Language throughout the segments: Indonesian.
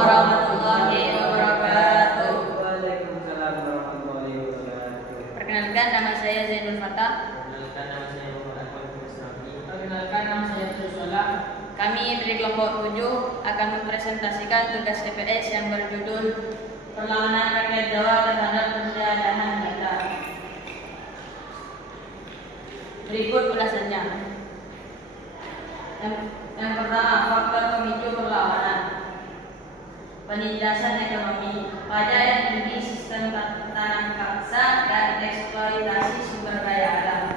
warahmatullahi wabarakatuh. Waalaikumsalam warahmatullahi wabarakatuh. Perkenalkan, nama saya Zainul Fatah. Perkenalkan, nama saya Muhammad Akmal Kusnami. Perkenalkan, nama saya Tersola. Kami dari kelompok 7 akan mempresentasikan tugas TPS yang berjudul Perlawanan Rakyat Jawa terhadap Penjarahan Data. Berikut ulasannya. Yang pertama, faktor pemicu perlawanan. Penindasan ekonomi, pajak yang tinggi, sistem tanam paksa, dan eksploitasi sumber daya alam.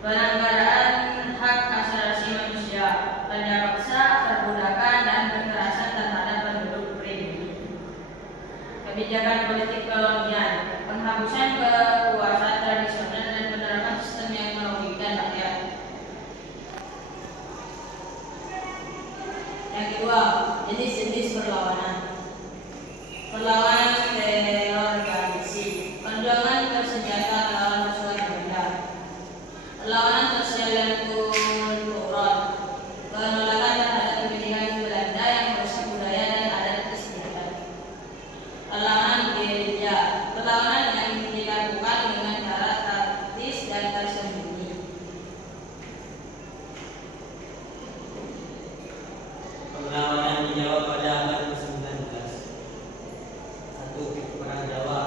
Pelanggaran hak asasi manusia, kerja paksa, perbudakan, dan kekerasan terhadap penduduk pribumi. Kebijakan politik kolonial, penghapusan kekuasaan tradisional dan penerapan sistem yang merugikan rakyat. Yang kedua, jenis-jenis perlawanan. Perlawanan terorganisasi, perjuangan bersenjata melawan musuh benda. Perlawanan sosial dan kultural, penolakan terhadap pendidikan Belanda yang merusak budaya dan adat istiadat. Perlawanan gerilya, perlawanan yang dilakukan dengan cara taktis dan tersembunyi. Perlawanan di Jawa pada abad ke-19. 1. Perang Jawa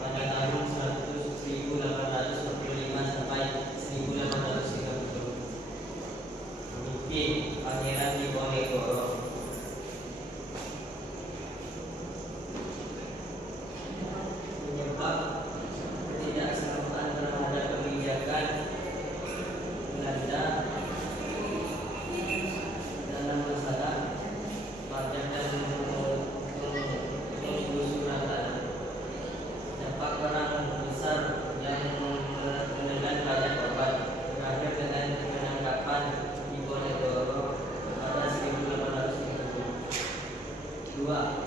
pada tahun 1845 sampai 1830. Pemimpin Pangeran Diponegoro. Penyebab ketidaksamaan terhadap kebijakan Belanda dalam masalah pajak dan penggusuran. Dampak perang besar yang menekan banyak korban berakhir dengan penangkapan Diponegoro pada 1830. 2.